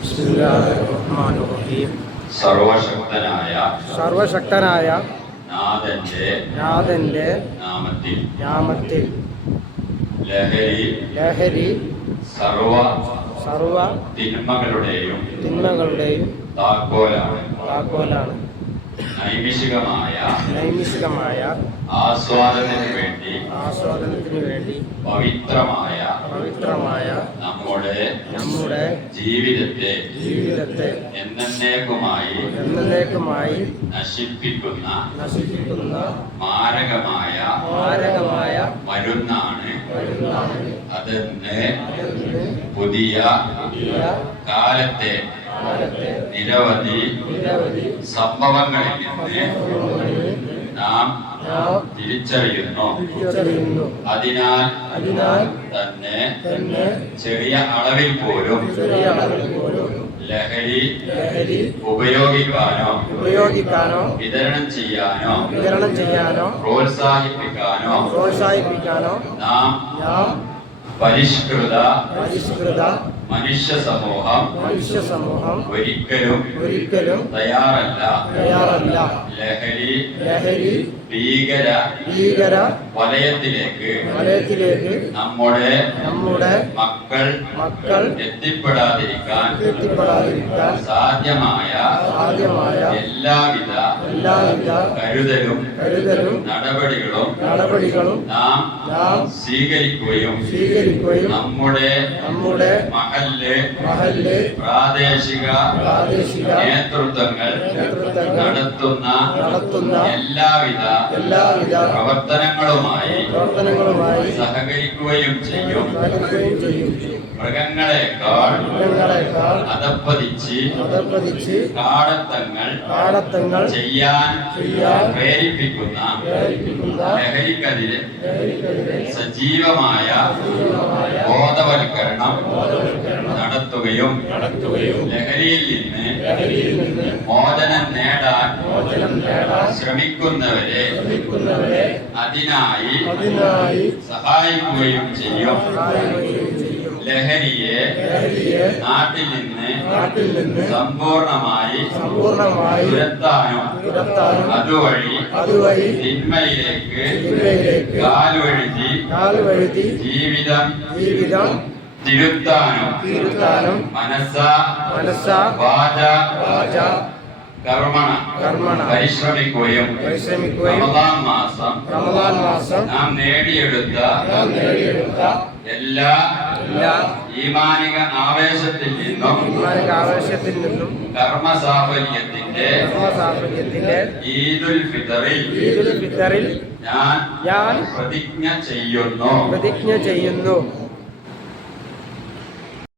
ബിസ്മില്ലാഹിർറഹ്മാനിർറഹീം. സർവശക്തനായ നാഥന്റെ നാമത്തിൽ ലഹരി സർവ തിന്മകളുടെയും താക്കോലാണ്. നൈമിഷികമായ ആസ്വാദനത്തിനു വേണ്ടി പവിത്രമായ നമ്മുടെ ജീവിതത്തെ എന്നേക്കുമായി നശിപ്പിക്കുന്ന മാരകമായ മരുന്നാണ് അതെന്ന് പുതിയ കാലത്തെ നിരവധി സംഭവങ്ങളിൽ നിന്ന് നാം തിരിച്ചറിയുന്നു. അതിനാൽ തന്നെ ചെറിയ അളവിൽ പോലും ലഹരി ഉപയോഗിക്കാനോ വിതരണം ചെയ്യാനോ പ്രോത്സാഹിപ്പിക്കാനോ നാം പരിഷ്കൃത മനുഷ്യ സമൂഹം ഒരിക്കലും തയ്യാറല്ല. ലഹരി ഭീകര വലയത്തിലേക്ക് നമ്മുടെ മക്കൾ എത്തിപ്പെടാതിരിക്കാൻ സാധ്യമായ എല്ലാവിധ കരുതലും നടപടികളും നാം സ്വീകരിക്കുകയും നമ്മുടെ മഹല്ല് പ്രാദേശിക നേതൃത്വങ്ങൾ നടത്തുന്ന എല്ലാവിധ പ്രവർത്തനങ്ങളുമായി സഹകരിക്കുകയും ചെയ്യും. മൃഗങ്ങളെക്കാൾ അധപ്പതിച്ച് കാടത്തങ്ങൾ ചെയ്യാൻ പ്രേരിപ്പിക്കുന്ന ലഹരിക്കെതിരെ സജീവമായ ബോധവൽക്കരണം നടത്തുകയും ലഹരിയിൽ നിന്ന് മോചനം നേടാൻ ശ്രമിക്കുന്നവരെ അതിനായി സഹായിക്കുകയും ചെയ്യും. ലഹരിയെ നാട്ടിൽ നിന്ന് സമ്പൂർണമായി തുരത്താനും അതുവഴി തിന്മയിലേക്ക് കാലുവഴുതി ജീവിതം തിരുത്താനും മനസ്സ വാച കർമ്മണ പരിശ്രമിക്കുകയും റമദാൻ മാസം നാം നേടിയെടുത്ത എല്ലാ ഈമാനിക ആവേശത്തിൽ നിന്നും കർമ്മസാഫല്യത്തിന്റെ ഈദുൽ ഫിത്തറിൽ ഞാൻ പ്രതിജ്ഞ ചെയ്യുന്നു.